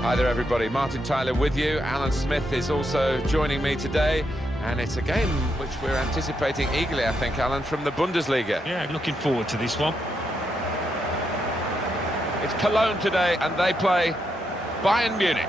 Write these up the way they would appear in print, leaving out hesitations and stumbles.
Hi there everybody, Martin Tyler with you. Alan Smith is also joining me today, and it's a game which we're anticipating eagerly, I think, Alan, from the Bundesliga. Yeah, looking forward to this one. It's Cologne today and they play Bayern Munich.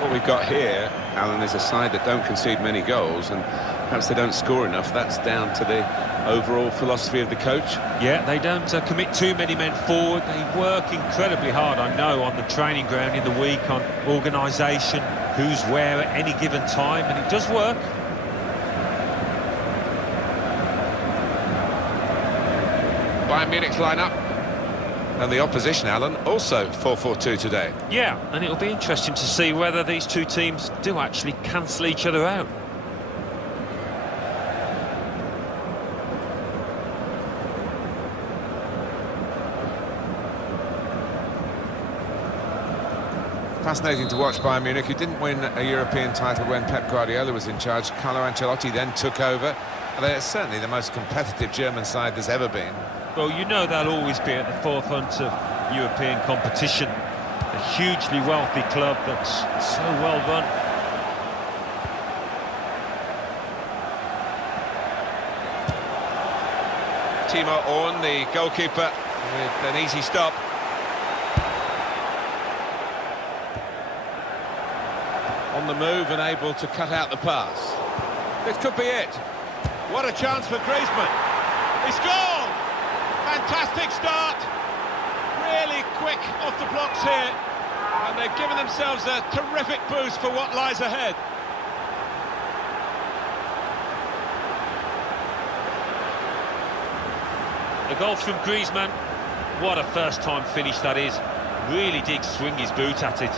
What we've got here, Alan, is a side that don't concede many goals, and perhaps they don't score enough. That's down to the overall philosophy of the coach. Yeah, they don't commit too many men forward. They work incredibly hard, I know, on the training ground in the week, on organisation, who's where at any given time, and it does work. Bayern Munich's line-up. And the opposition, Alan, also 4-4-2 today. Yeah, and it'll be interesting to see whether these two teams do actually cancel each other out. Fascinating to watch Bayern Munich, who didn't win a European title when Pep Guardiola was in charge. Carlo Ancelotti then took over. They're certainly the most competitive German side there's ever been. Well, you know they'll always be at the forefront of European competition. A hugely wealthy club that's so well run. Timo Orn, the goalkeeper, with an easy stop. On the move and able to cut out the pass. This could be it. What a chance for Griezmann. He scored! Fantastic start. Really quick off the blocks here. And they've given themselves a terrific boost for what lies ahead. The goal from Griezmann. What a first-time finish that is. Really did swing his boot at it.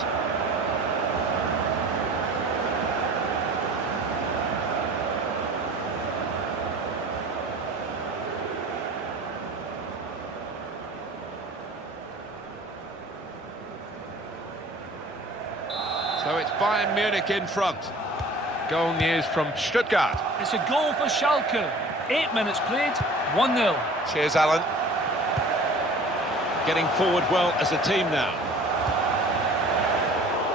So it's Bayern Munich in front. Goal news from Stuttgart. It's a goal for Schalke. 8 minutes played, 1-0. Cheers, Alan. Getting forward well as a team now.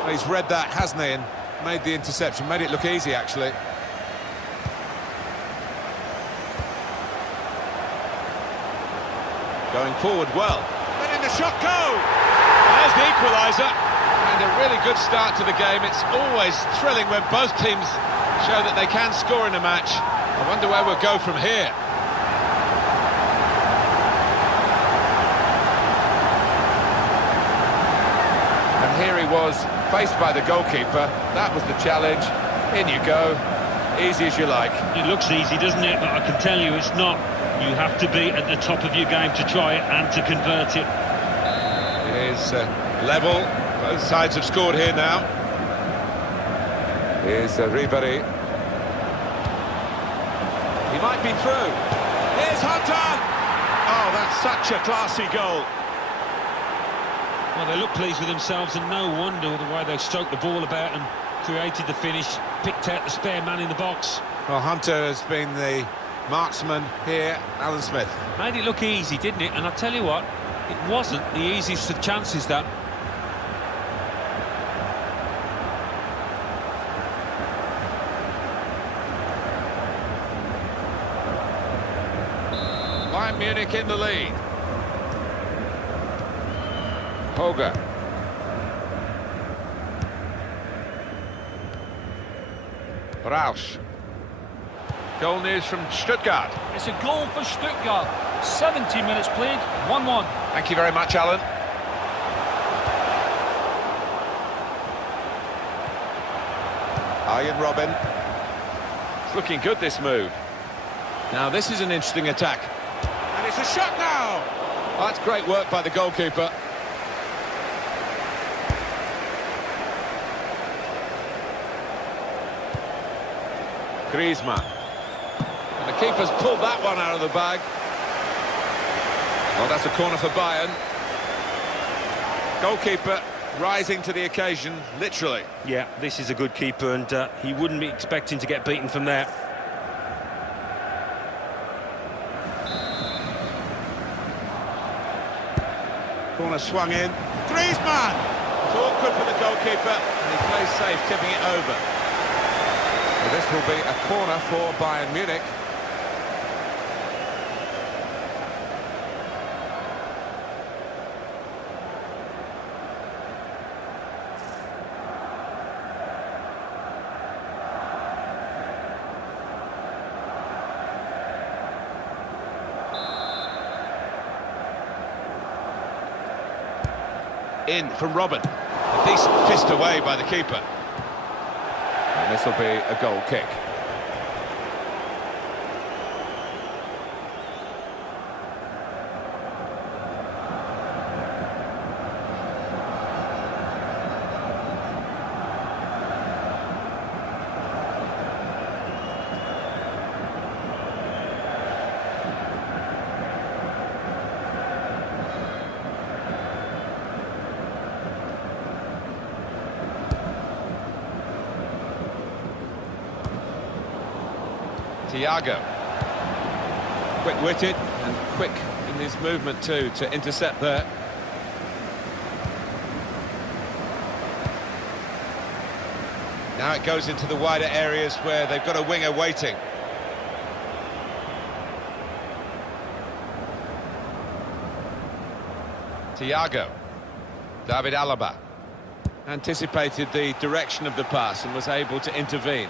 He's read that, hasn't he, and made the interception. Made it look easy, actually. Going forward well. Letting the shot go! There's the equaliser. And a really good start to the game. It's always thrilling when both teams show that they can score in a match. I wonder where we'll go from here. And here he was, faced by the goalkeeper. That was the challenge. In you go. Easy as you like. It looks easy, doesn't it? But I can tell you it's not. You have to be at the top of your game to try it and to convert it. It is level. Both sides have scored here now. Here's Ribéry. He might be through. Here's Hunter! Oh, that's such a classy goal. Well, they look pleased with themselves, and no wonder the way they stroked the ball about and created the finish, picked out the spare man in the box. Well, Hunter has been the marksman here, Alan Smith. Made it look easy, didn't it? And I tell you what, it wasn't the easiest of chances, that. Bayern Munich in the lead. Holger. Rausch. Goal news from Stuttgart. It's a goal for Stuttgart. 17 minutes played, 1-1. Thank you very much, Alan. Arjen Robben. It's looking good, this move. Now, this is an interesting attack. And it's a shot now! Oh, that's great work by the goalkeeper. Griezmann. And the keeper's pulled that one out of the bag. Well, that's a corner for Bayern. Goalkeeper rising to the occasion, literally. Yeah, this is a good keeper, and he wouldn't be expecting to get beaten from there. Corner swung in. Griezmann! It's awkward for the goalkeeper, and he plays safe, tipping it over. Well, this will be a corner for Bayern Munich. In from Robin. A decent fist away by the keeper. And this will be a goal kick. Thiago. Quick-witted and quick in his movement too to intercept there. Now it goes into the wider areas where they've got a winger waiting. Thiago. David Alaba anticipated the direction of the pass and was able to intervene.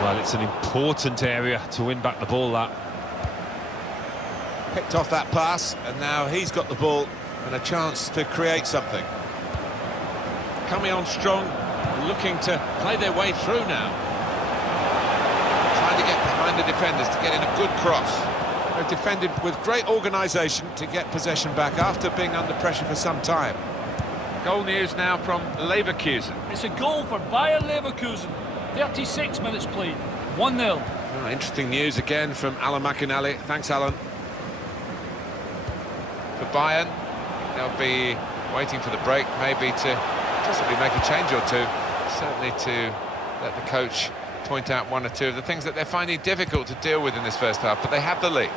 Well, it's an important area to win back the ball, that. Picked off that pass, and now he's got the ball and a chance to create something. Coming on strong, looking to play their way through now. Trying to get behind the defenders to get in a good cross. They've defended with great organisation to get possession back after being under pressure for some time. Goal news now from Leverkusen. It's a goal for Bayer Leverkusen. 36 minutes played, 1-0. Oh, interesting news again from Alan McInally. Thanks, Alan. For Bayern, they'll be waiting for the break, maybe to possibly make a change or two. Certainly to let the coach point out one or two of the things that they're finding difficult to deal with in this first half, but they have the lead.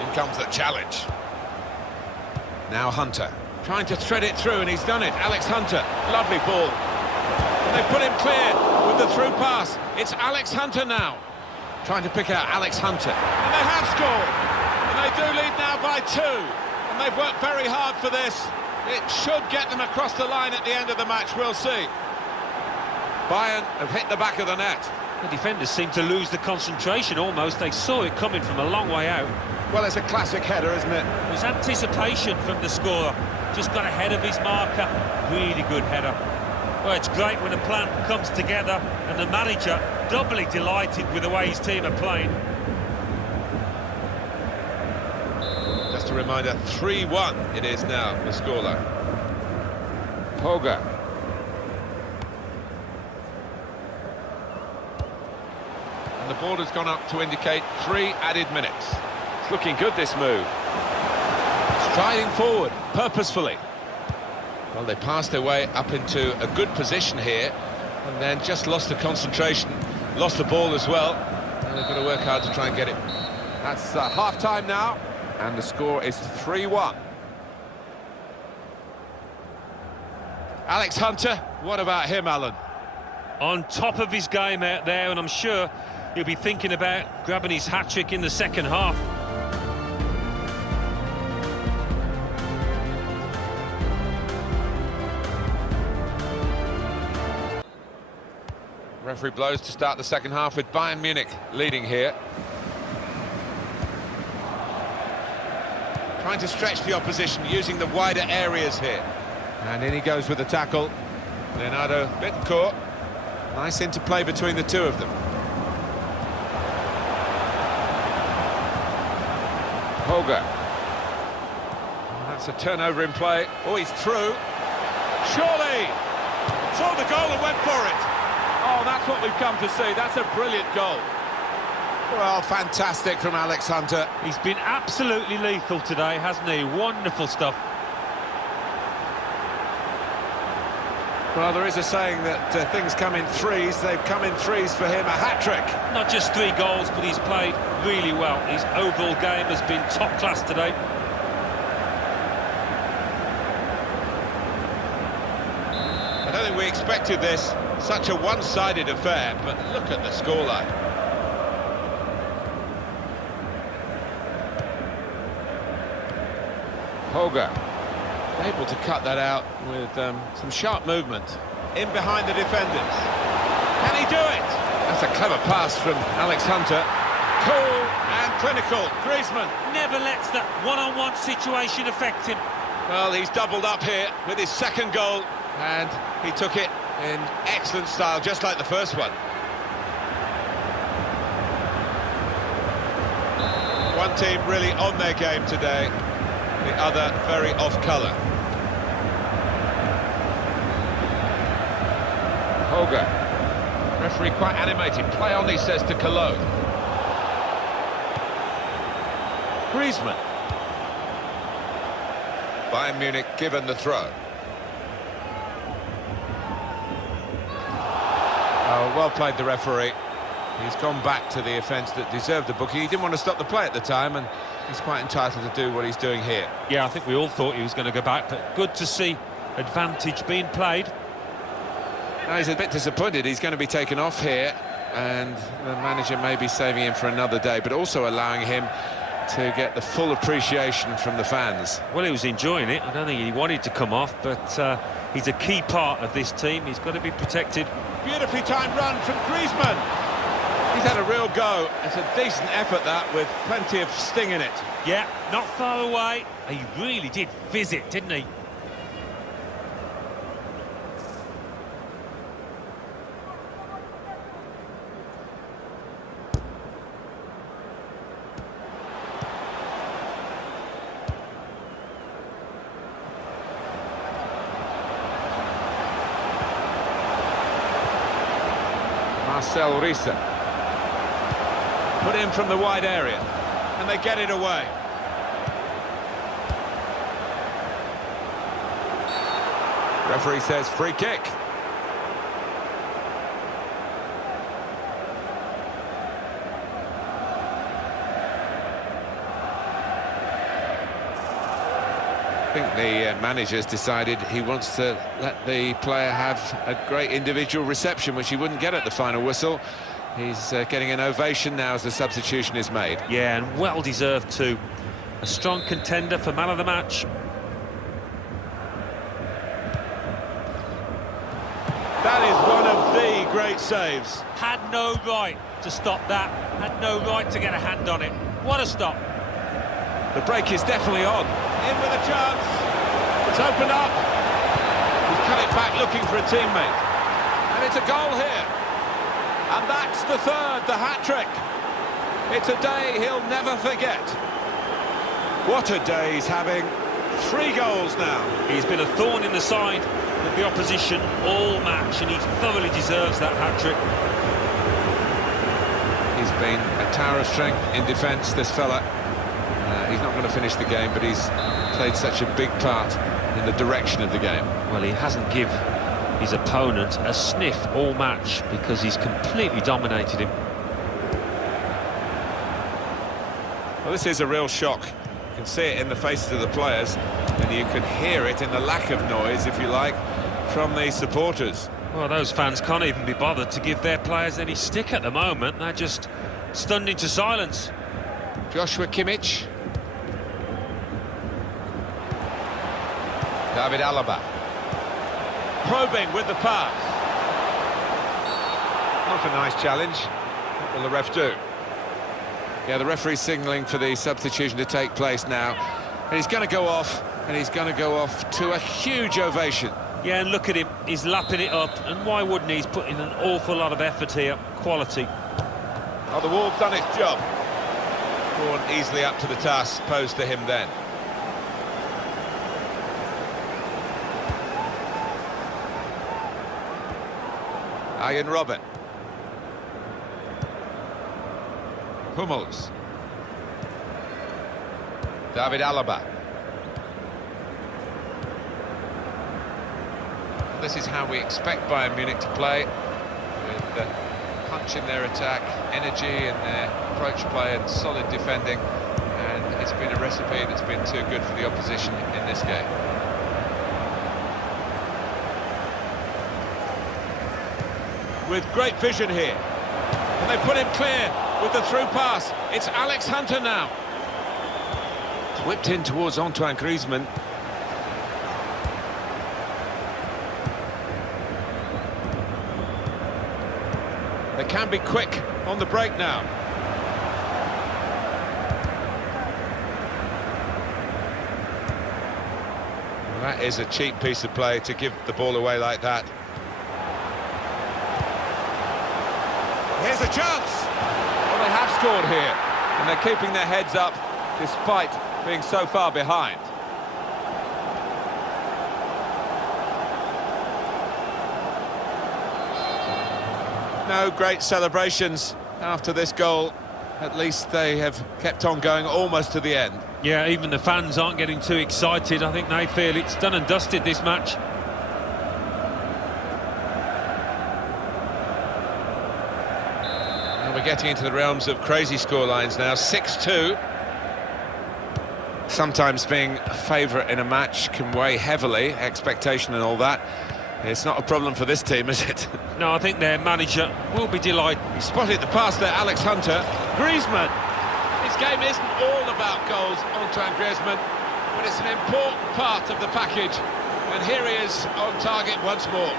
In comes the challenge. Now Hunter. Trying to thread it through, and he's done it. Alex Hunter, lovely ball. And they put him clear with the through pass. It's Alex Hunter now. Trying to pick out Alex Hunter. And they have scored. And they do lead now by 2. And they've worked very hard for this. It should get them across the line at the end of the match, we'll see. Bayern have hit the back of the net. The defenders seem to lose the concentration almost. They saw it coming from a long way out. Well, it's a classic header, isn't it? It was anticipation from the scorer. Just got ahead of his marker. Really good header. Well, it's great when a plan comes together, and the manager doubly delighted with the way his team are playing. Just a reminder, 3-1 it is now, the scoreline. Hoga. And the board has gone up to indicate 3 added minutes. It's looking good, this move. Striding forward, purposefully. Well, they passed their way up into a good position here, and then just lost the concentration, lost the ball as well, and they've got to work hard to try and get it. That's half-time now, and the score is 3-1. Alex Hunter, what about him, Alan? On top of his game out there, and I'm sure he'll be thinking about grabbing his hat-trick in the second half. Referee blows to start the second half with Bayern Munich leading here. Trying to stretch the opposition, using the wider areas here. And in he goes with the tackle. Leonardo Bittencourt. Nice interplay between the two of them. Hoga. It's a turnover in play. Oh, he's through. Surely! Saw the goal and went for it. Oh, that's what we've come to see. That's a brilliant goal. Well, fantastic from Alex Hunter. He's been absolutely lethal today, hasn't he? Wonderful stuff. Well, there is a saying that things come in threes. They've come in threes for him. A hat-trick. Not just 3 goals, but he's played really well. His overall game has been top class today. I don't think we expected this. Such a one-sided affair, but look at the scoreline. Holger, able to cut that out with some sharp movement. In behind the defenders. Can he do it? That's a clever pass from Alex Hunter. Cool and clinical. Griezmann. Never lets that one-on-one situation affect him. Well, he's doubled up here with his second goal, and he took it in excellent style, just like the first one. One team really on their game today, the other very off-colour. Holger. Referee quite animated. Play on, he says to Cologne. Griezmann. Bayern Munich given the throw. Oh, well played, the referee. He's gone back to the offence that deserved the booking. He didn't want to stop the play at the time, and he's quite entitled to do what he's doing here. Yeah, I think we all thought he was going to go back, but good to see advantage being played. Now he's a bit disappointed. He's going to be taken off here, and the manager may be saving him for another day, but also allowing him to get the full appreciation from the fans. Well, he was enjoying it. I don't think he wanted to come off, but he's a key part of this team. He's got to be protected. Beautifully timed run from Griezmann. He's had a real go. It's a decent effort, that, with plenty of sting in it. Yeah, not far away. He really did fizz it, didn't he? Marcel Risa. Put in from the wide area, and they get it away. Referee says free kick. I think the manager's decided he wants to let the player have a great individual reception, which he wouldn't get at the final whistle. He's getting an ovation now as the substitution is made. Yeah, and well-deserved too. A strong contender for man of the match. That is one of the great saves. Had no right to stop that. Had no right to get a hand on it. What a stop. The break is definitely on. In with a chance. It's opened up. He's cut it back looking for a teammate. And it's a goal here. And that's the third, the hat-trick. It's a day he'll never forget. What a day he's having. 3 goals now. He's been a thorn in the side of the opposition all match, and he thoroughly deserves that hat-trick. He's been a tower of strength in defence, this fella. He's not going to finish the game, but he's played such a big part in the direction of the game. Well, he hasn't given his opponent a sniff all match because he's completely dominated him. Well, this is a real shock. You can see it in the faces of the players, and you can hear it in the lack of noise, if you like, from the supporters. Well, those fans can't even be bothered to give their players any stick at the moment. They're just stunned into silence. Joshua Kimmich. David Alaba. Probing with the pass. Not a nice challenge. What will the ref do? Yeah, the referee's signalling for the substitution to take place now. And he's going to go off, and he's going to go off to a huge ovation. Yeah, and look at him. He's lapping it up. And why wouldn't he? He's putting an awful lot of effort here. Quality. Oh, the Wolves done its job. Drawn easily up to the task posed to him then. Ian Robert. Hummels. David Alaba. This is how we expect Bayern Munich to play, with punch in their attack, energy in their approach play and solid defending, and it's been a recipe that's been too good for the opposition in this game. With great vision here, and they put him clear with the through pass. It's Alex Hunter now. It's whipped in towards Antoine Griezmann. They can be quick on the break now. Well, that is a cheap piece of play to give the ball away like that. Here's a chance! Well, they have scored here, and they're keeping their heads up despite being so far behind. No great celebrations after this goal. At least they have kept on going almost to the end. Yeah, even the fans aren't getting too excited. I think they feel it's done and dusted, this match. And we're getting into the realms of crazy scorelines now. 6-2. Sometimes being a favourite in a match can weigh heavily, expectation and all that. It's not a problem for this team, is it? No, I think their manager will be delighted. He spotted the pass there, Alex Hunter. Griezmann. His game isn't all about goals, Antoine Griezmann, but it's an important part of the package. And here he is on target once more.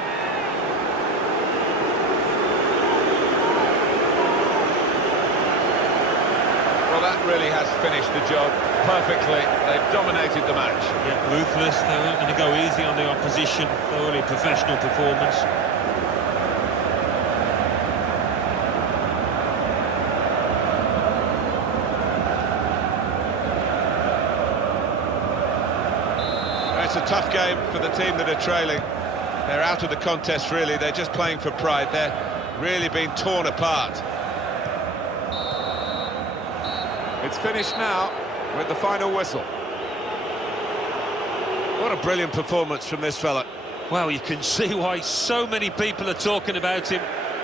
Well, that really has finished the job perfectly. They've dominated the match. Yeah, ruthless. They weren't going to go easy on the opposition. Thoroughly professional performance. It's a tough game for the team that are trailing. They're out of the contest, really. They're just playing for pride. They're really being torn apart. It's finished now with the final whistle. What a brilliant performance from this fella. Well, you can see why so many people are talking about him,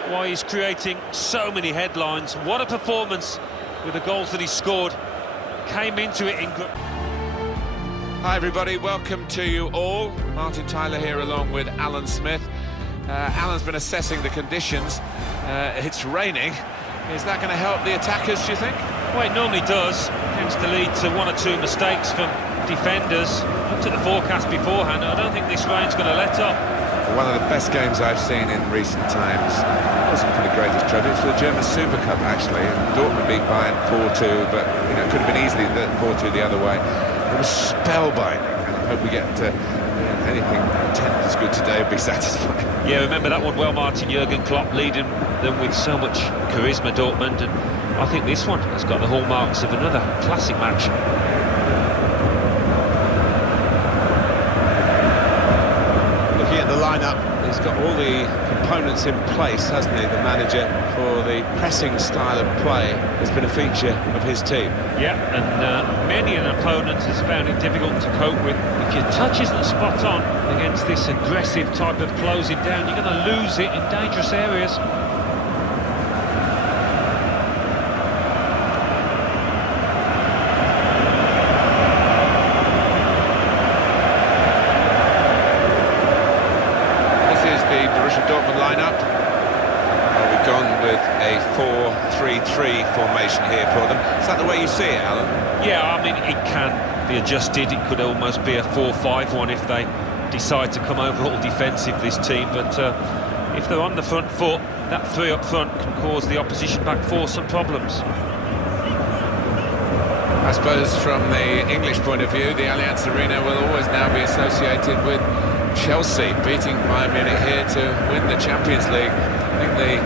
why he's creating so many headlines. What a performance with the goals that he scored. Came into it in... Hi everybody, welcome to you all. Martin Tyler here along with Alan Smith. Alan's been assessing the conditions. It's raining. Is that going to help the attackers, do you think? Well, it normally does. Tends to lead to one or two mistakes from defenders. Looked at the forecast beforehand. I don't think this rain's going to let up. One of the best games I've seen in recent times. It wasn't for the greatest trophy, it's for the German Super Cup actually. Dortmund beat Bayern 4-2, but you know, it could have been easily 4-2 the other way. It was spellbinding, and I hope we get anything 10th as good today would be satisfying. Yeah, remember that one well, Martin. Jurgen Klopp leading them with so much charisma, Dortmund, and I think this one has got the hallmarks of another classic match. Looking at the lineup, he's got all the components in place, hasn't he, the manager, for the pressing style of play. It's been a feature of his team. Yeah, and many an opponent has found it difficult to cope with. If your touch isn't spot on against this aggressive type of closing down, you're going to lose it in dangerous areas. Dortmund lineup. Well, we've gone with a 4-3-3 formation here for them. Is that the way you see it, Alan? Yeah, I mean, it can be adjusted. It could almost be a 4-5-1 if they decide to come over all defensive, this team. But if they're on the front foot, that three up front can cause the opposition back four some problems. I suppose from the English point of view, the Allianz Arena will always now be associated with Chelsea beating Bayern Munich here to win the Champions League. I think the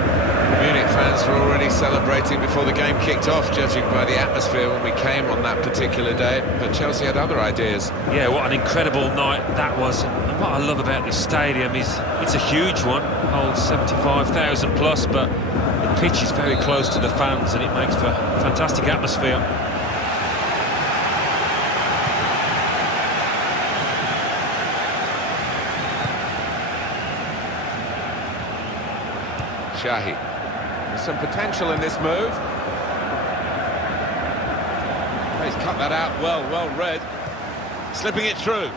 Munich fans were already celebrating before the game kicked off, judging by the atmosphere when we came on that particular day, but Chelsea had other ideas. Yeah, what an incredible night that was. And what I love about this stadium is it's a huge one, holds 75,000 plus, but the pitch is very close to the fans and it makes for a fantastic atmosphere. Shahi. There's some potential in this move. He's cut that out well read. Slipping it through.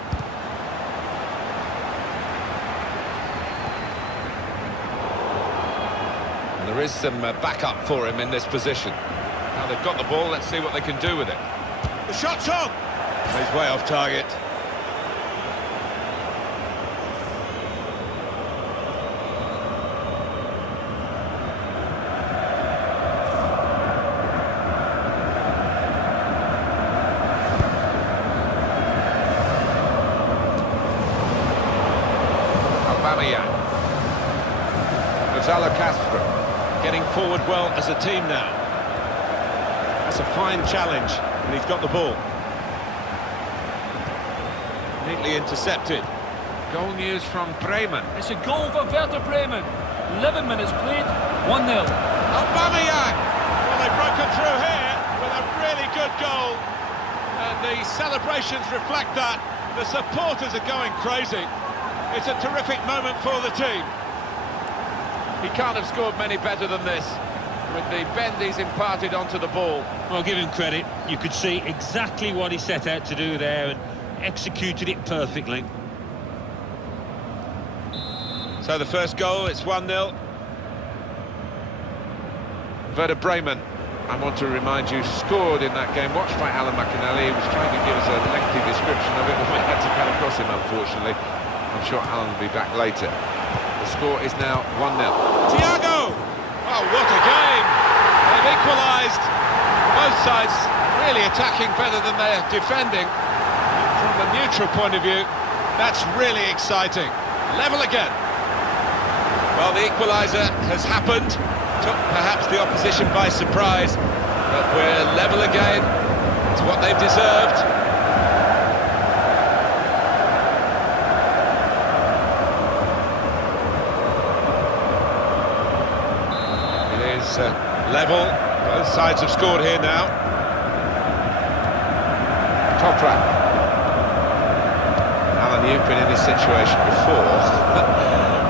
And there is some backup for him in this position. Now they've got the ball, let's see what they can do with it. The shot's on! He's way off target. Castro getting forward well as a team now. That's a fine challenge, and he's got the ball. Neatly intercepted. Goal news from Bremen. It's a goal for Werder Bremen. 11 minutes played, 1-0. Aubameyang! Well, they've broken through here with a really good goal. And the celebrations reflect that. The supporters are going crazy. It's a terrific moment for the team. He can't have scored many better than this, with the bend he's imparted onto the ball. I'll give him credit. You could see exactly what he set out to do there and executed it perfectly. So the first goal, it's 1-0. Werder Bremen, I want to remind you, scored in that game, watched by Alan McInally. He was trying to give us a lengthy description of it, but we had to cut across him, unfortunately. I'm sure Alan will be back later. The score is now 1-0. Thiago! Oh, what a game! They've equalised. Both sides really attacking better than they're defending. From a neutral point of view, that's really exciting. Level again. Well, the equaliser has happened. Took perhaps the opposition by surprise, but we're level again. It's what they've deserved. Level, both sides have scored here now. Toprak. Alan, you've been in this situation before,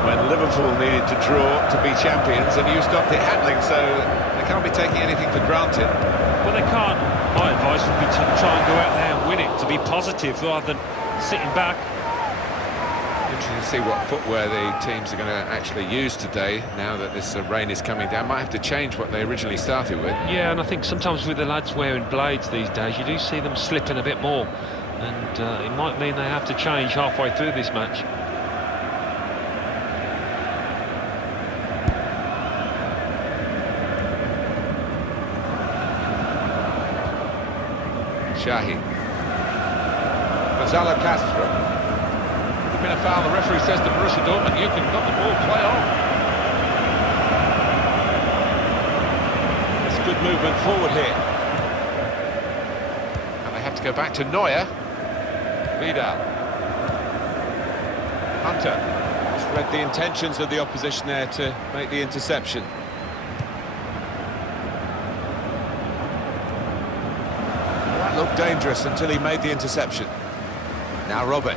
when Liverpool needed to draw to be champions, and you stopped it happening, so they can't be taking anything for granted. Well, they can't. My advice would be to try and go out there and win it, to be positive rather than sitting back. Interesting to see what footwear the teams are going to actually use today, now that this rain is coming down. Might have to change what they originally started with. Yeah, and I think sometimes with the lads wearing blades these days, you do see them slipping a bit more. And it might mean they have to change halfway through this match. Shahi. Gonzalo Castro. Been a foul, the referee says to Borussia Dortmund, you can got the ball, play on. It's good movement forward here. And they have to go back to Neuer. Vidal. Hunter. Just read the intentions of the opposition there to make the interception. That looked dangerous until he made the interception. Now Robert.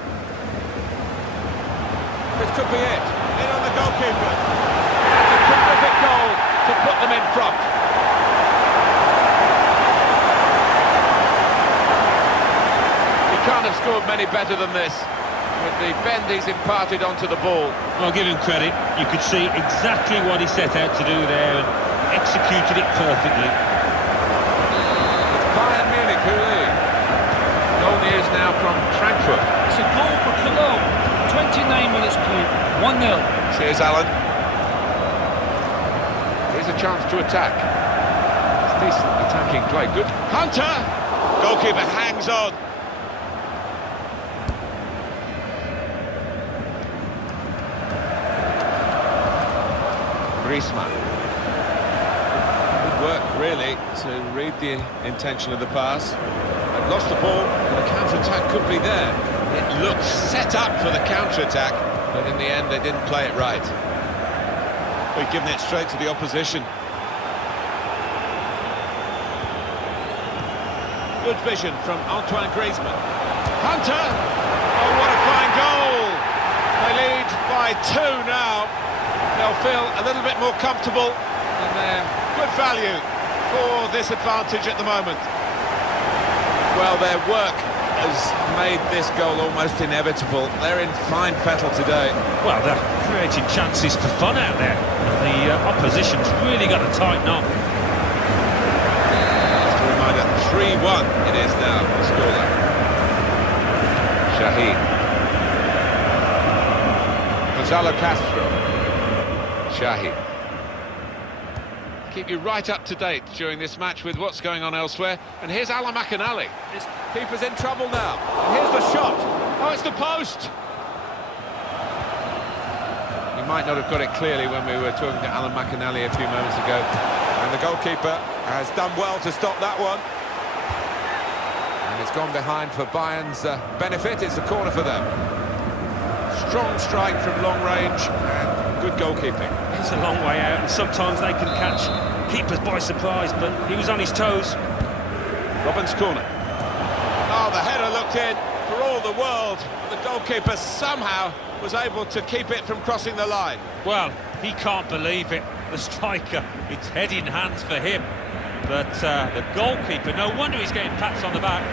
This could be it. In on the goalkeeper. That's a terrific goal to put them in front. He can't have scored many better than this, with the bend he's imparted onto the ball. I'll give him credit. You could see exactly what he set out to do there and executed it perfectly. It's Bayern Munich who lead. Goal news now from Frankfurt. It's a goal for Cologne. 29 minutes played, 1-0. Cheers, Alan. Here's a chance to attack. It's decent attacking play. Good. Hunter! Goalkeeper hangs on. Griezmann. Good work, really, to read the intention of the pass. They've lost the ball, and the counter-attack could be there. He It looked set up for the counter-attack, but in the end they didn't play it right. We've given it straight to the opposition. Good vision from Antoine Griezmann. Hunter! Oh, what a fine goal! They lead by 2 now. They'll feel a little bit more comfortable, and they're good value for this advantage at the moment. Well, their work has made this goal almost inevitable. They're in fine fettle today. Well, they're creating chances for fun out there. The opposition's really got to tighten up. Just a reminder, 3-1 it is now, the scoreline. Shaheen. Gonzalo Castro. Shaheen. Keep you right up to date during this match with what's going on elsewhere. And here's Alan McInally. His keeper's in trouble now. And here's the shot. Oh, it's the post. He might not have got it clearly when we were talking to Alan McInally a few moments ago. And the goalkeeper has done well to stop that one. And it's gone behind for Bayern's benefit. It's a corner for them. Strong strike from long range and good goalkeeping. It's a long way out, and sometimes they can catch keepers by surprise, but he was on his toes. Robben's corner. Oh, the header looked in for all the world. The goalkeeper somehow was able to keep it from crossing the line. Well, he can't believe it. The striker, it's head in hands for him. But the goalkeeper, no wonder he's getting pats on the back.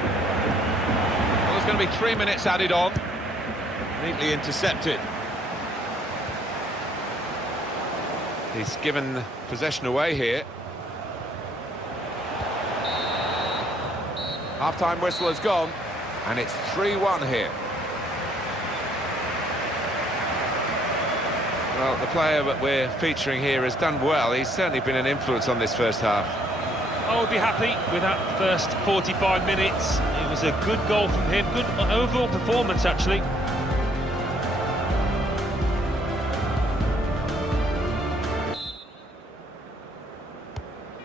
Well, there's going to be 3 minutes added on. Neatly intercepted. He's given possession away here. Half-time whistle has gone, and it's 3-1 here. Well, the player that we're featuring here has done well. He's certainly been an influence on this first half. I would be happy with that first 45 minutes. It was a good goal from him, good overall performance actually.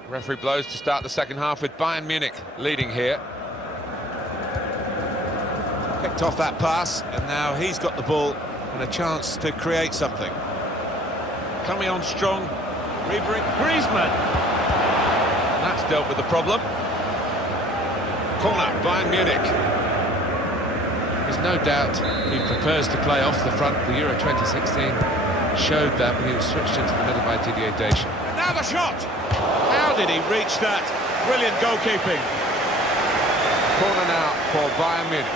Referee blows to start the second half with Bayern Munich leading here. Picked off that pass, and now he's got the ball and a chance to create something. Coming on strong, Griezmann. That's dealt with the problem. Corner, Bayern Munich. There's no doubt he prefers to play off the front. The Euro 2016 showed that when he was switched into the middle by Didier Deschamps. And now the shot! How did he reach that? Brilliant goalkeeping. Corner now for Bayern Munich.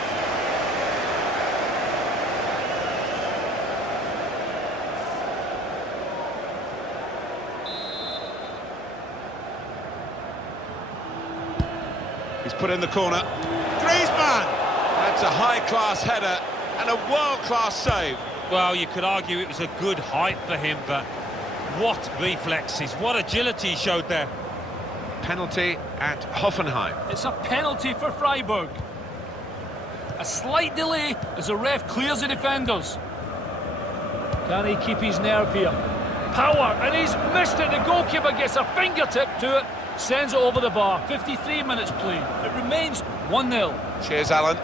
He's put in the corner. Griezmann! That's a high-class header and a world-class save. Well, you could argue it was a good height for him, but what reflexes, what agility he showed there. Penalty at Hoffenheim. It's a penalty for Freiburg. A slight delay as the ref clears the defenders. Can he keep his nerve here? Power, and he's missed it. The goalkeeper gets a fingertip to it, sends it over the bar. 53 minutes played. It remains 1-0. Cheers, Alan.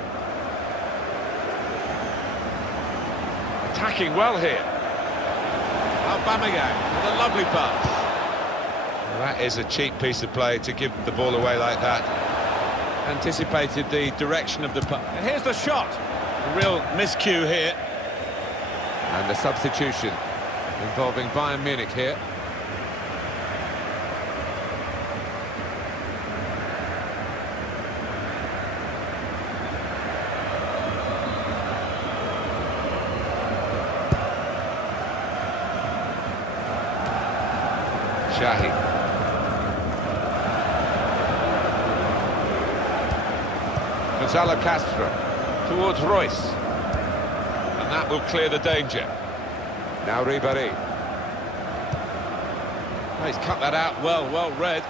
Attacking well here. Aubameyang with a lovely pass. Well, that is a cheap piece of play to give the ball away like that. Anticipated the direction of the pass. And here's the shot. A real miscue here. And the substitution involving Bayern Munich here. Shaheen. Gonzalo Castro towards Royce. And that will clear the danger. Now Ribéry. Oh, he's cut that out well read.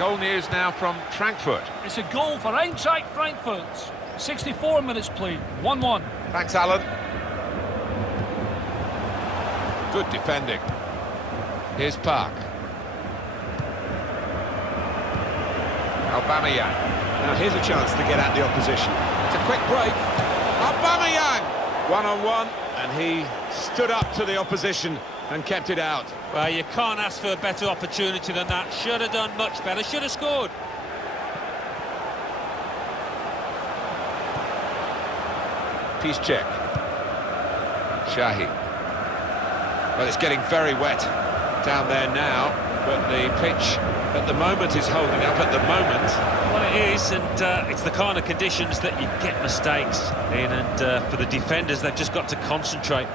Goal news now from Frankfurt. It's a goal for Eintracht Frankfurt. 64 minutes played. 1-1. Thanks, Alan. Good defending. Here's Park. Aubameyang. Now here's a chance to get at the opposition. It's a quick break. Aubameyang! One-on-one, and he stood up to the opposition and kept it out. Well, you can't ask for a better opportunity than that. Should have done much better, should have scored. Peace check. Shahi. Well, it's getting very wet down there now, but the pitch at the moment is holding up at the moment. Well, it is, and it's the kind of conditions that you get mistakes in, and for the defenders, they've just got to concentrate.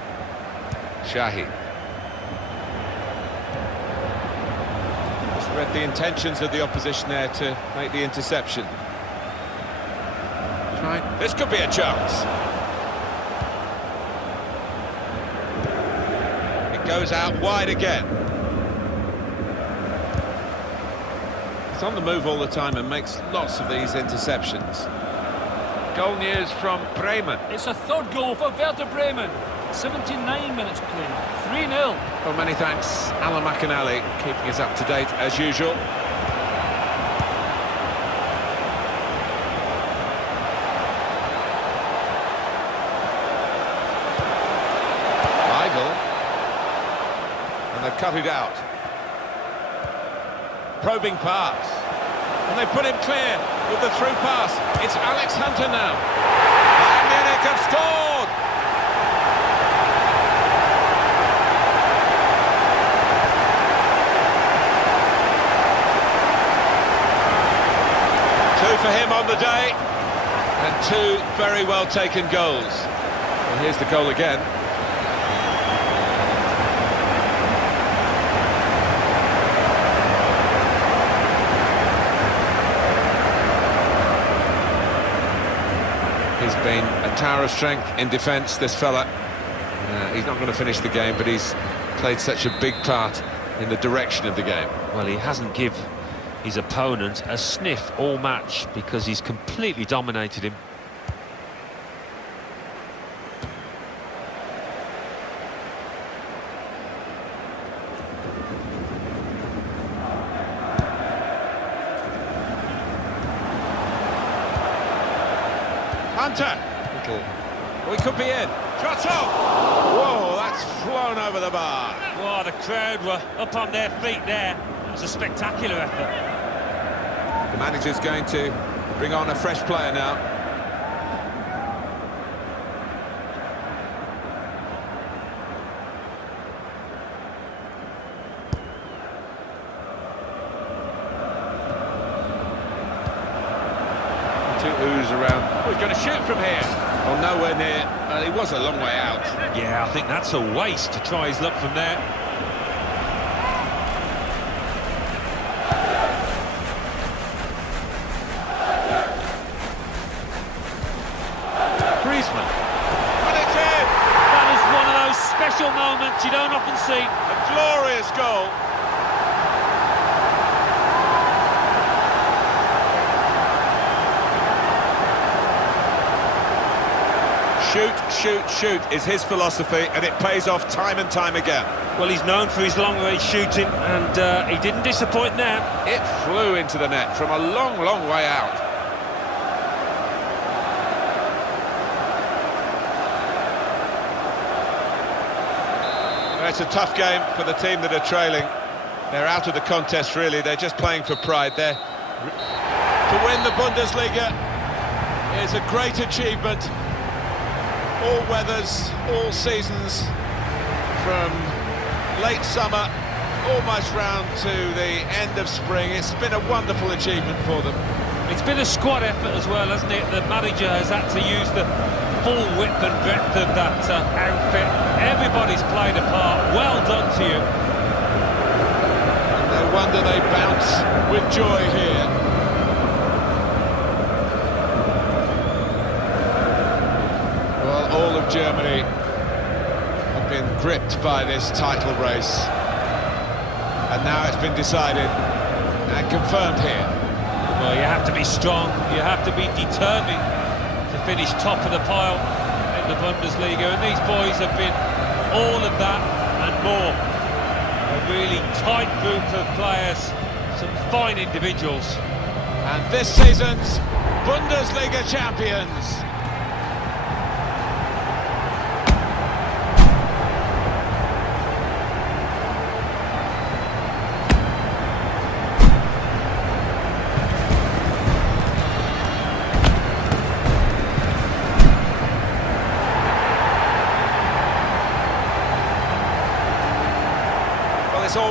Shahi. Just read the intentions of the opposition there to make the interception. This could be a chance. It goes out wide again. He's on the move all the time and makes lots of these interceptions. Goal news from Bremen. It's a third goal for Werder Bremen. 79 minutes played. 3-0. Well, many thanks, Alan McAnally, keeping us up to date as usual. Weigl. And they've cut it out. Probing pass. And they put him clear with the through pass. It's Alex Hunter now. Bayern Munich have scored! Two for him on the day, and two very well taken goals. And here's the goal again. He's been a tower of strength in defence, this fella. He's not going to finish the game, but he's played such a big part in the direction of the game. Well, he hasn't give his opponent a sniff all match because he's completely dominated him. Hunter. Oh, he could be in. Shot off. Whoa, that's flown over the bar. Well, the crowd were up on their feet there. It was a spectacular effort. The manager's going to bring on a fresh player now. To ooze around. Oh, he's going to shoot from here. Well, nowhere near. He was a long way out. Yeah, I think that's a waste to try his luck from there. Griezmann. And it's in! That is one of those special moments you don't often see. A glorious goal. Shoot, shoot, shoot is his philosophy, and it pays off time and time again. Well, he's known for his long-range shooting, and he didn't disappoint there. It flew into the net from a long, long way out. It's a tough game for the team that are trailing. They're out of the contest, really. They're just playing for pride. To win the Bundesliga is a great achievement. All weathers, all seasons, from late summer almost round to the end of spring. It's been a wonderful achievement for them. It's been a squad effort as well, hasn't it? The manager has had to use the full width and breadth of that outfit. Everybody's played a part. Well done to you. And no wonder they bounce with joy here. All of Germany have been gripped by this title race, and now it's been decided and confirmed here. Well, you have to be strong, you have to be determined to finish top of the pile in the Bundesliga, and these boys have been all of that and more. A really tight group of players, some fine individuals. And this season's Bundesliga champions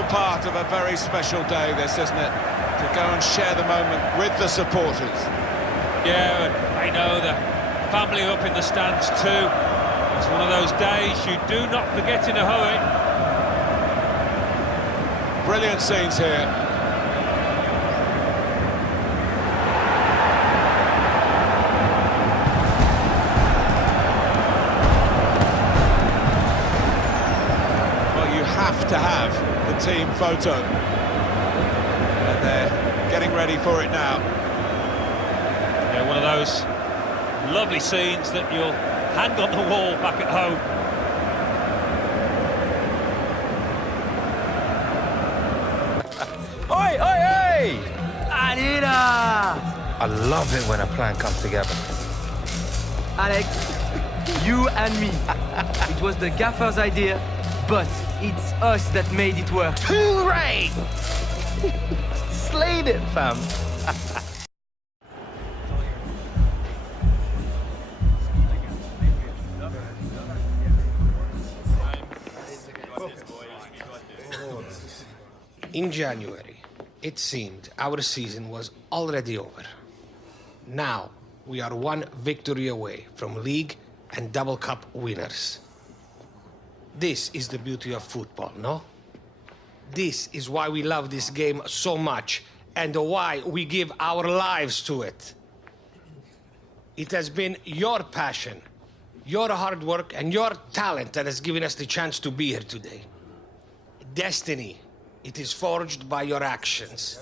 part of a very special day, this, isn't it? To go and share the moment with the supporters. Yeah, I know the family up in the stands too. It's one of those days you do not forget in a hurry. Brilliant scenes here. Well, you have to have the team photo. And they're getting ready for it now. Yeah, one of those lovely scenes that you'll hang on the wall back at home. Oi, oi, oi! Anita! I love it when a plan comes together. Alex, you and me. It was the gaffer's idea, but it's us that made it work. Hooray! Slayed it, fam. In January, it seemed our season was already over. Now, we are one victory away from league and double cup winners. This is the beauty of football, no? This is why we love this game so much and why we give our lives to it. It has been your passion, your hard work, and your talent that has given us the chance to be here today. Destiny. It is forged by your actions.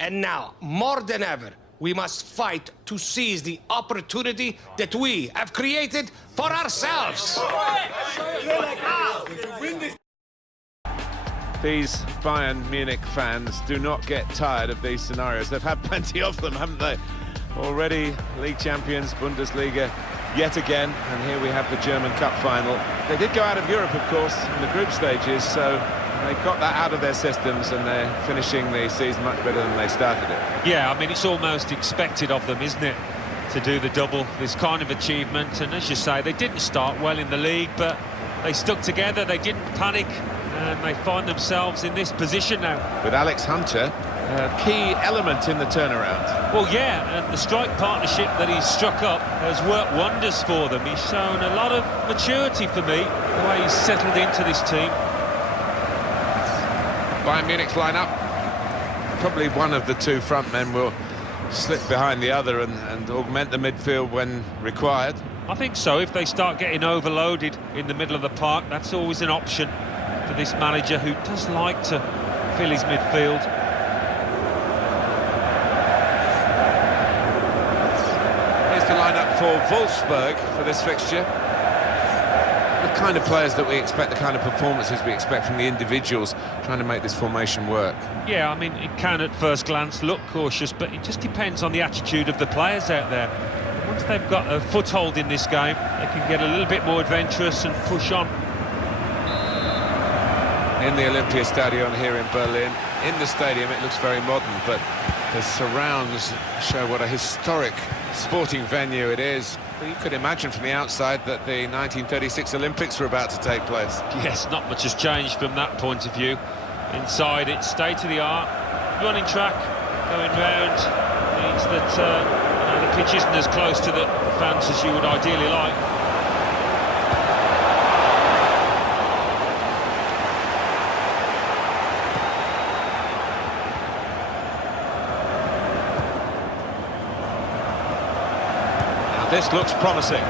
And now, more than ever, we must fight to seize the opportunity that we have created for ourselves. These Bayern Munich fans do not get tired of these scenarios. They've had plenty of them, haven't they? Already league champions, Bundesliga, yet again, and here we have the German Cup final. They did go out of Europe, of course, in the group stages, so they got that out of their systems and they're finishing the season much better than they started it. Yeah, I mean, it's almost expected of them, isn't it, to do the double, this kind of achievement. And as you say, they didn't start well in the league, but they stuck together, they didn't panic, and they find themselves in this position now. With Alex Hunter, a key element in the turnaround. Well, yeah, and the strike partnership that he's struck up has worked wonders for them. He's shown a lot of maturity for me, the way he's settled into this team. Bayern Munich's lineup, probably one of the two front men will slip behind the other and augment the midfield when required. I think so. If they start getting overloaded in the middle of the park, that's always an option for this manager who does like to fill his midfield. Here's the lineup for Wolfsburg for this fixture. The kind of players that we expect, the kind of performances we expect from the individuals trying to make this formation work. Yeah, I mean, it can at first glance look cautious, but it just depends on the attitude of the players out there. Once they've got a foothold in this game, they can get a little bit more adventurous and push on. In the Olympiastadion here in Berlin, in the stadium it looks very modern, but the surrounds show what a historic sporting venue it is. You could imagine from the outside that the 1936 Olympics were about to take place. Yes, not much has changed from that point of view. Inside, it's state-of-the-art, running track, going round, means that the pitch isn't as close to the fans as you would ideally like. This looks promising.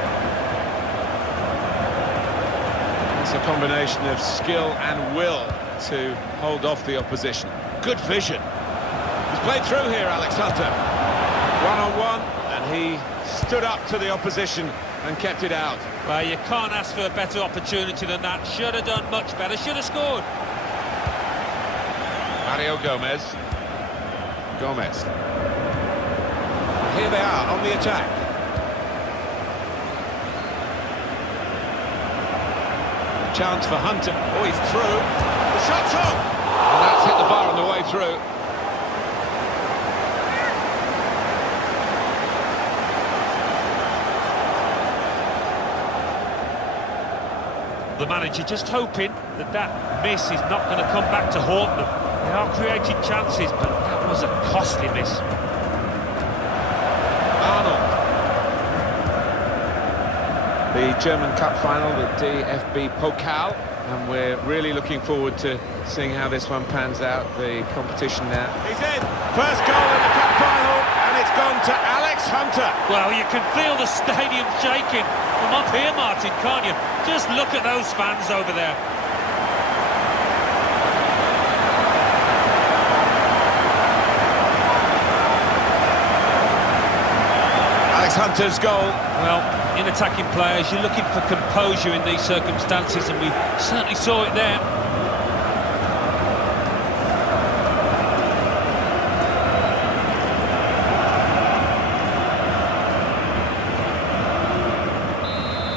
It's a combination of skill and will to hold off the opposition. Good vision. He's played through here, Alex Hunter. One-on-one, and he stood up to the opposition and kept it out. Well, you can't ask for a better opportunity than that. Should have done much better, should have scored. Mario Gomez. Here they are on the attack. Chance for Hunter. Oh, he's through. The shot's on! And that's hit the bar on the way through. the manager just hoping that that miss is not going to come back to haunt them. They are creating chances, but that was a costly miss. Arnold. The German Cup final, the DFB Pokal, and we're really looking forward to seeing how this one pans out, the competition now. He's in. First goal in the cup final, and it's gone to Alex Hunter. Well, you can feel the stadium shaking from up here, Martin, can't you? Just look at those fans over there. Alex Hunter's goal. Well, in attacking players, you're looking for composure in these circumstances, and we certainly saw it there.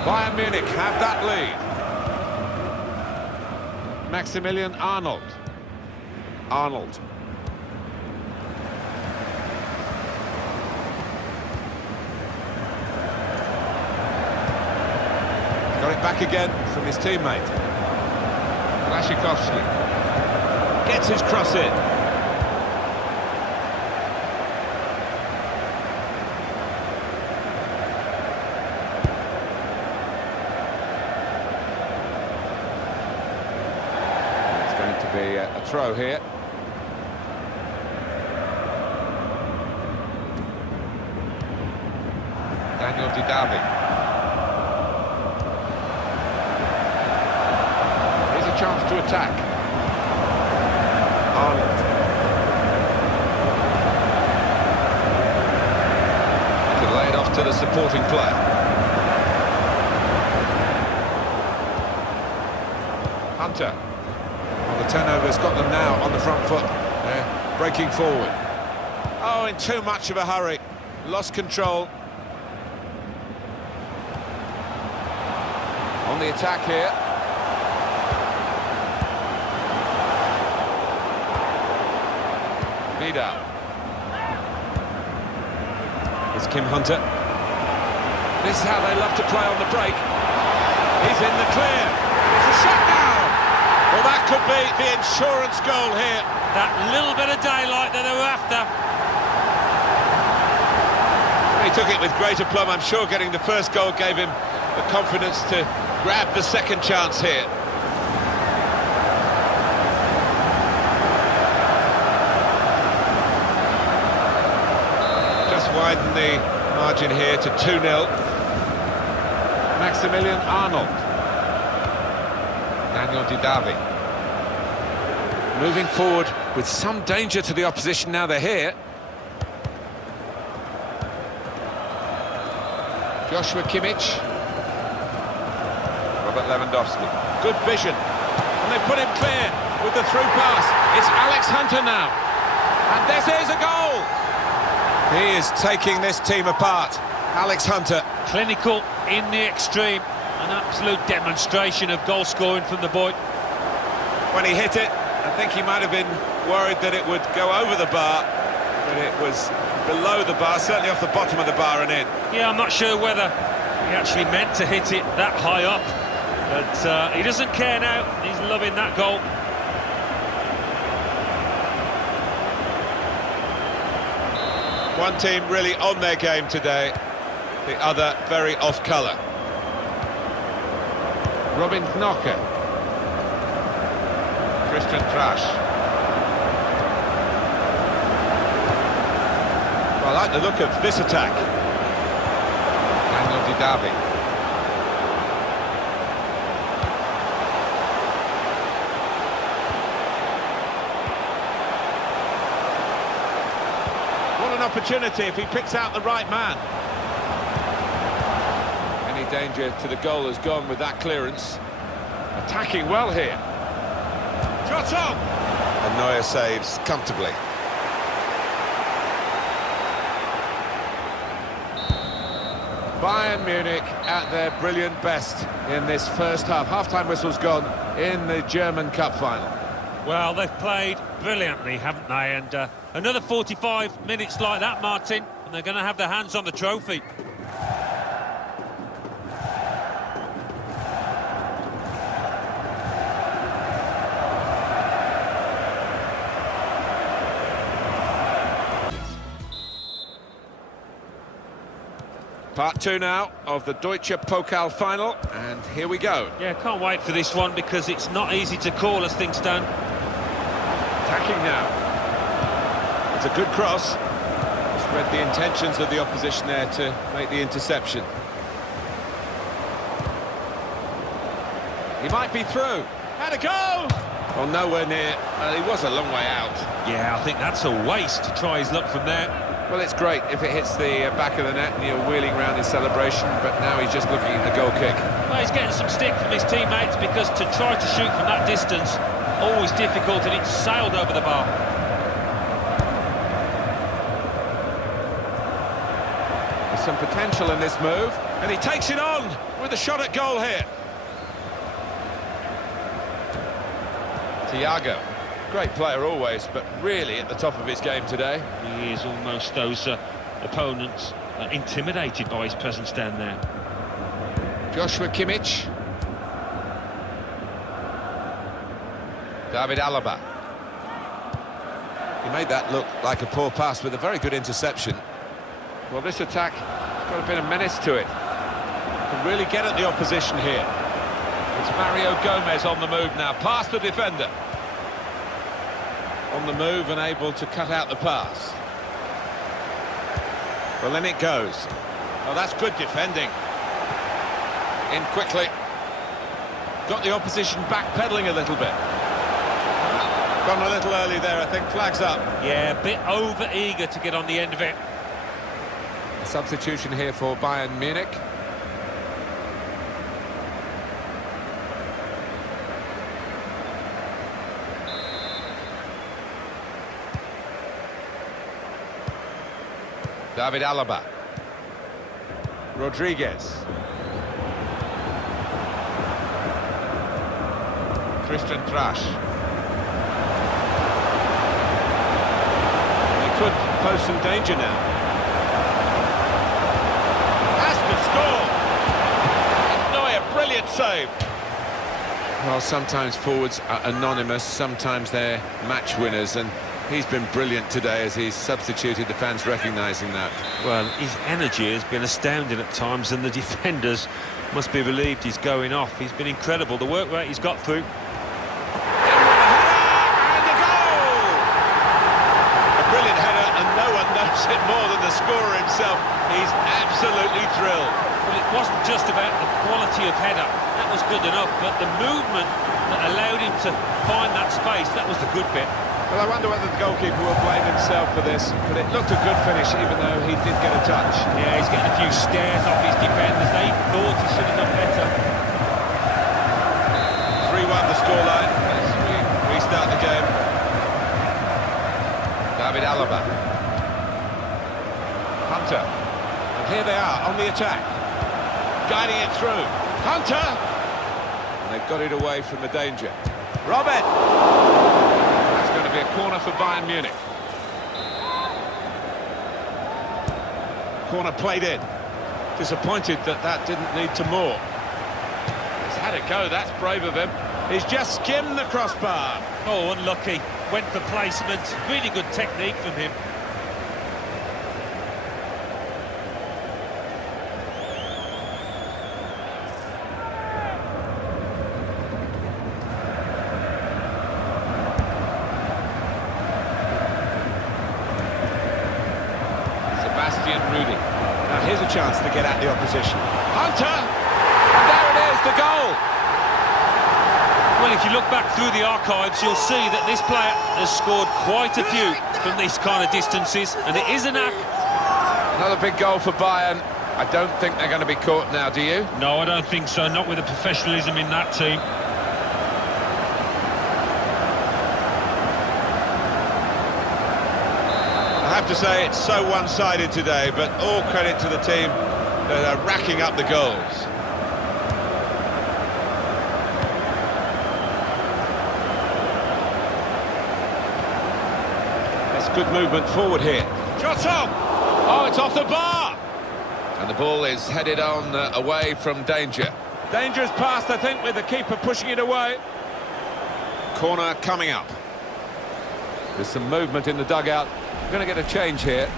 Bayern Munich have that lead. Maximilian Arnold. Arnold. Got it back again from his teammate. Błaszczykowski Gets his cross in. It's going to be a throw here. Daniel Didavi. Chance to attack. Arnold. Could lay it off to the supporting player. Hunter. Well, the turnover's got them now on the front foot. They're breaking forward. Oh, in too much of a hurry. Lost control. On the attack here. Vidal. It's Kim Hunter. This is how they love to play on the break. He's in the clear. It's a shot now. Well, that could be the insurance goal here. That little bit of daylight that they were after. He took it with great aplomb. I'm sure getting the first goal gave him the confidence to grab the second chance here. Widen the margin here to 2-0. Maximilian Arnold. Daniel Didavi. Moving forward with some danger to the opposition now they're here. Joshua Kimmich. Robert Lewandowski. Good vision. And they put him clear with the through pass. It's Alex Hunter now. And this is a goal. He is taking this team apart. Alex Hunter. Clinical in the extreme. An absolute demonstration of goal scoring from the boy. When he hit it, I think he might have been worried that it would go over the bar, but it was below the bar, certainly off the bottom of the bar and in. Yeah, I'm not sure whether he actually meant to hit it that high up, but he doesn't care now. He's loving that goal. One team really on their game today, the other very off colour. Robin Knocker. Christian Trash. Well, I like the look of this attack. Daniel Didavi. What an opportunity if he picks out the right man. Any danger to the goal has gone with that clearance. Attacking well here. Shot on! And Neuer saves comfortably. Bayern Munich at their brilliant best in this first half. Half-time whistle's gone in the German Cup final. Well, they've played brilliantly, haven't they? And another 45 minutes like that, Martin, and they're going to have their hands on the trophy. Part 2 now of the Deutsche Pokal final, and here we go. Yeah, can't wait for this one because it's not easy to call as things stand. Attacking now. It's a good cross. Just read the intentions of the opposition there to make the interception. He might be through. Had a go! Well, nowhere near. He was a long way out. Yeah, I think that's a waste to try his luck from there. Well, it's great if it hits the back of the net and you're wheeling around in celebration, but now he's just looking at the goal kick. Well, he's getting some stick from his teammates because to try to shoot from that distance, always difficult, and it sailed over the bar. There's some potential in this move. And he takes it on with a shot at goal here. Thiago, great player always, but really at the top of his game today. He is almost those opponents intimidated by his presence down there. Joshua Kimmich. David Alaba. He made that look like a poor pass with a very good interception. Well, this attack has got a bit of menace to it. Can really get at the opposition here. It's Mario Gomez on the move now, past the defender. On the move and able to cut out the pass. Well, then it goes. Oh, that's good defending. In quickly. Got the opposition backpedaling a little bit. Gone a little early there, I think. Flags up. Yeah, a bit over-eager to get on the end of it. A substitution here for Bayern Munich. David Alaba. Rodriguez. Christian Trash. He could pose some danger now. Has to score! Neuer, brilliant save. Well, sometimes forwards are anonymous, sometimes they're match winners, and he's been brilliant today as he's substituted, the fans recognising that. Well, his energy has been astounding at times, and the defenders must be relieved he's going off. He's been incredible, the work rate he's got through. And a goal! A brilliant header, and no one knows it more than the scorer himself. He's absolutely thrilled. Well, it wasn't just about the quality of header, that was good enough, but the movement that allowed him to find that space, that was the good bit. Well, I wonder whether the goalkeeper will blame himself for this, but it looked a good finish, even though he did get a touch. Yeah, he's getting a few stares off his defenders. They thought he should have done better. 3-1 the scoreline as we restart the game. David Alaba. Hunter. And here they are on the attack. Guiding it through. Hunter! And they've got it away from the danger. Robert! That's going to be a corner for Bayern Munich. Corner played in. Disappointed that that didn't lead to more. He's had a go, that's brave of him. He's just skimmed the crossbar. Oh, unlucky. Went for placement. Really good technique from him. Rudy. Now here's a chance to get at the opposition. Hunter! And there it is, the goal! Well, if you look back through the archives, you'll see that this player has scored quite a few from these kind of distances, and it is a knack. Another big goal for Bayern. I don't think they're going to be caught now, do you? No, I don't think so, not with the professionalism in that team. I have to say it's so one-sided today, but all credit to the team that are racking up the goals. That's good movement forward here. Shot on! Oh, it's off the bar! And the ball is headed on away from danger. Dangerous pass, I think, with the keeper pushing it away. Corner coming up. There's some movement in the dugout. We're going to get a change here.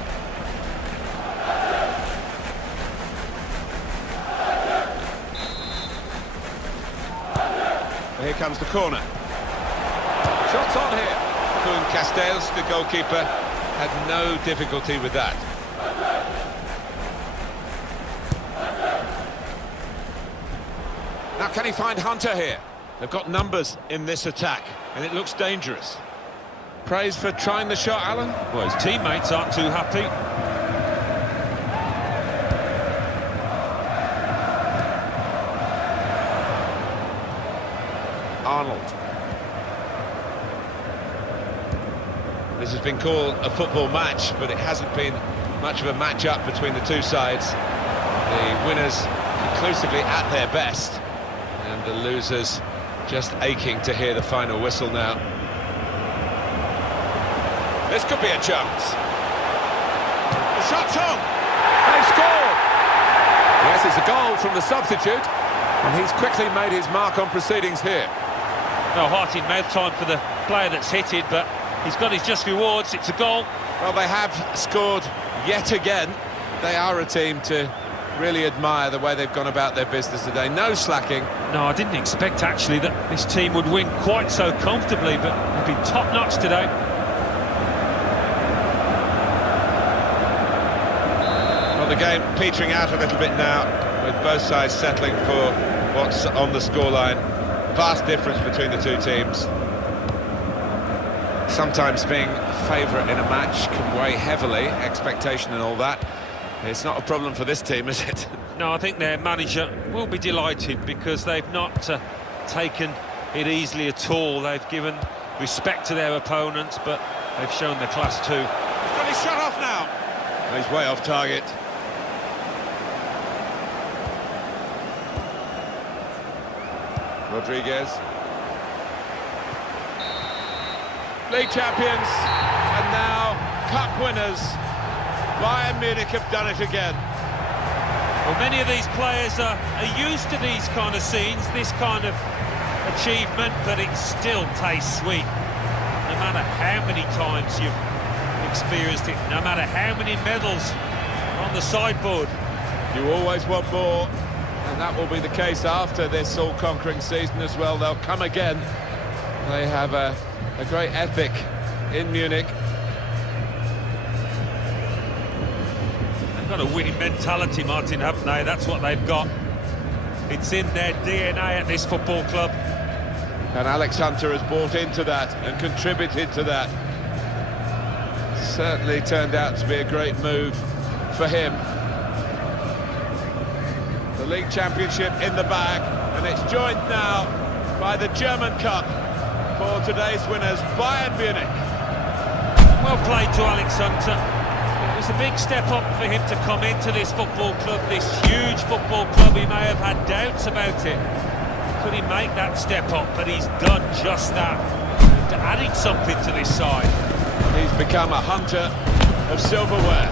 Here comes the corner. Shots on here. Koen Castells, the goalkeeper, had no difficulty with that. Now can he find Hunter here? They've got numbers in this attack, and it looks dangerous. Praise for trying the shot, Alan? Well, his teammates aren't too happy. Arnold. This has been called a football match, but it hasn't been much of a match-up between the two sides. The winners conclusively at their best, and the losers just aching to hear the final whistle now. This could be a chance. The shot's on! They've scored! Yes, it's a goal from the substitute, and he's quickly made his mark on proceedings here. No heart in mouth time for the player that's hit it, but he's got his just rewards. It's a goal. Well, they have scored yet again. They are a team to really admire the way they've gone about their business today. No slacking. No, I didn't expect actually that this team would win quite so comfortably, but they've been top-notch today. Well, the game petering out a little bit now, with both sides settling for what's on the scoreline. Vast difference between the two teams. Sometimes being favourite in a match can weigh heavily, expectation and all that. It's not a problem for this team, is it? No, I think their manager will be delighted because they've not taken it easily at all. They've given respect to their opponents, but they've shown their class too. He's got his shot off now. Well, he's way off target. Rodriguez. League champions, and now cup winners. Bayern Munich have done it again. Well, many of these players are used to these kind of scenes, this kind of achievement, but it still tastes sweet. No matter how many times you've experienced it, no matter how many medals on the sideboard. You always want more, and that will be the case after this all-conquering season as well. They'll come again. They have a great ethic in Munich. They've got a winning mentality, Martin, haven't they? That's what they've got. It's in their DNA at this football club. And Alex Hunter has bought into that and contributed to that. Certainly turned out to be a great move for him. The League Championship in the bag, and it's joined now by the German Cup for today's winners, Bayern Munich. Well played to Alex Hunter. It was a big step up for him to come into this football club, this huge football club. He may have had doubts about it. Could he make that step up? But he's done just that, adding something to this side. He's become a hunter of silverware.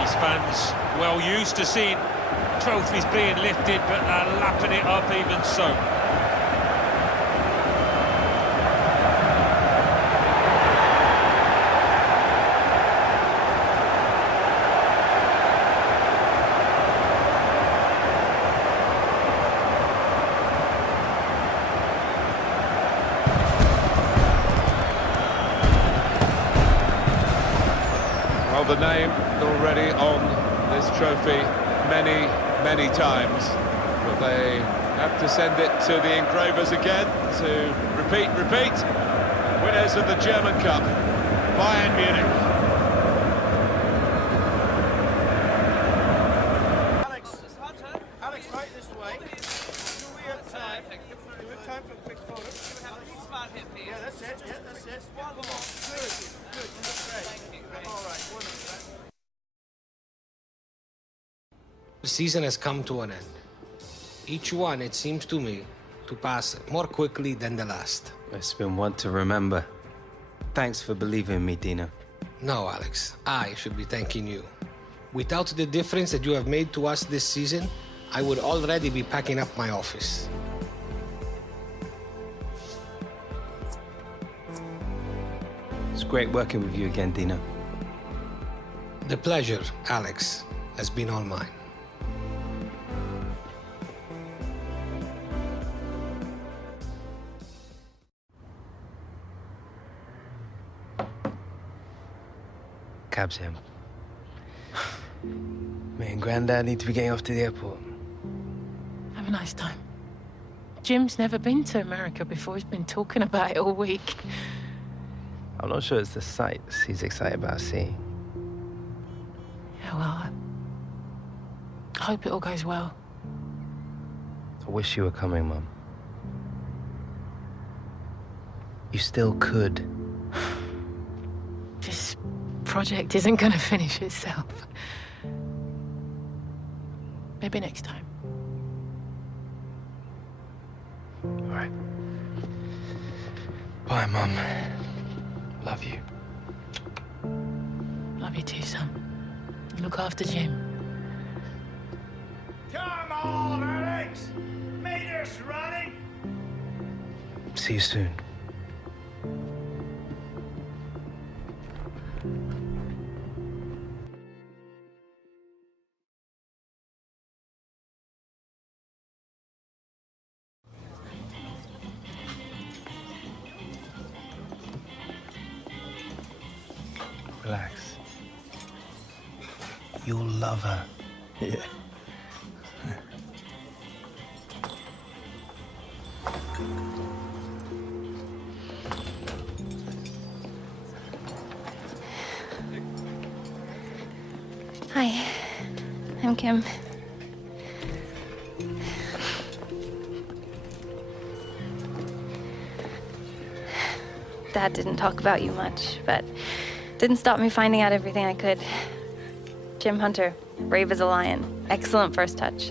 These fans well used to seeing trophies being lifted, but they're lapping it up even so. Well, the name already on this trophy many times, but they have to send it to the engravers again to repeat. Winners of the German Cup, Bayern Munich. Alex, right this way. Do we have time? Do we have time for a quick photo? Yeah, that's it. Yeah, that's it. One more. Good. Great. All right. Wonderful. The season has come to an end. Each one, it seems to me, to pass more quickly than the last. It's been one to remember. Thanks for believing in me, Dino. No, Alex, I should be thanking you. Without the difference that you have made to us this season, I would already be packing up my office. It's great working with you again, Dino. The pleasure, Alex, has been all mine. Cab's him. Me and Grandad need to be getting off to the airport. Have a nice time. Jim's never been to America before. He's been talking about it all week. I'm not sure it's the sights he's excited about seeing. Yeah, well, I hope it all goes well. I wish you were coming, Mum. You still could. This project isn't gonna finish itself. Maybe next time. All right. Bye, Mum. Love you. Love you too, son. Look after Jim. Come on, Alex! Meters running! See you soon. Relax. You'll love her. Yeah. Hi, I'm Kim. Dad didn't talk about you much, but didn't stop me finding out everything I could. Jim Hunter, brave as a lion, excellent first touch.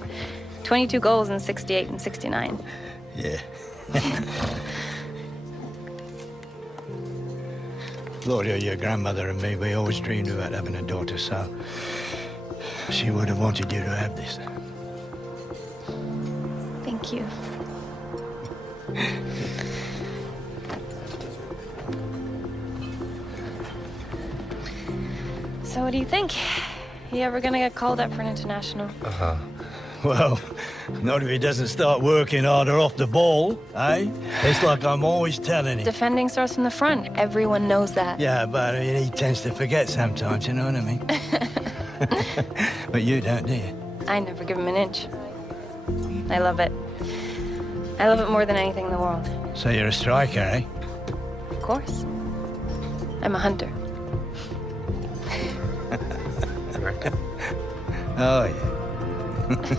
22 goals in 68 and 69. Yeah. Gloria, your grandmother and me, we always dreamed about having a daughter, so she would have wanted you to have this. Thank you. So what do you think? You ever gonna get called up for an international? Uh-huh. Well, not if he doesn't start working harder off the ball, eh? It's like I'm always telling him. Defending starts from the front. Everyone knows that. Yeah, but he tends to forget sometimes, you know what I mean? But you don't, do you? I never give him an inch. I love it. I love it more than anything in the world. So you're a striker, eh? Of course. I'm a hunter. Oh, yeah.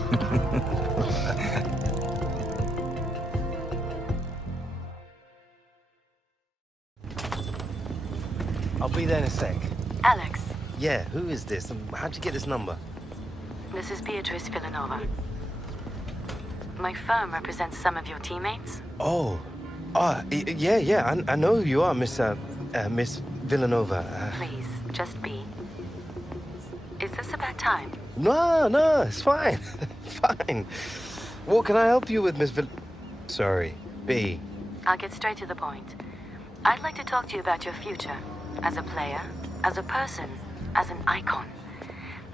I'll be there in a sec. Alex, Yeah, who is this? How'd you get this number? this is Beatrice Villanova. My firm represents some of your teammates. Oh. Yeah, I know who you are, Miss Villanova. Please, just be. Is this a bad time? No, it's fine. Fine. What can I help you with, Miss Sorry, B. I'll get straight to the point. I'd like to talk to you about your future. As a player, as a person, as an icon.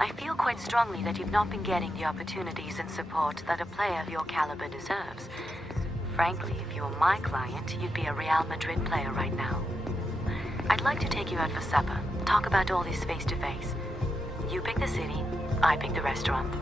I feel quite strongly that you've not been getting the opportunities and support that a player of your caliber deserves. Frankly, if you were my client, you'd be a Real Madrid player right now. I'd like to take you out for supper, talk about all this face to face. You pick the city, I pick the restaurant.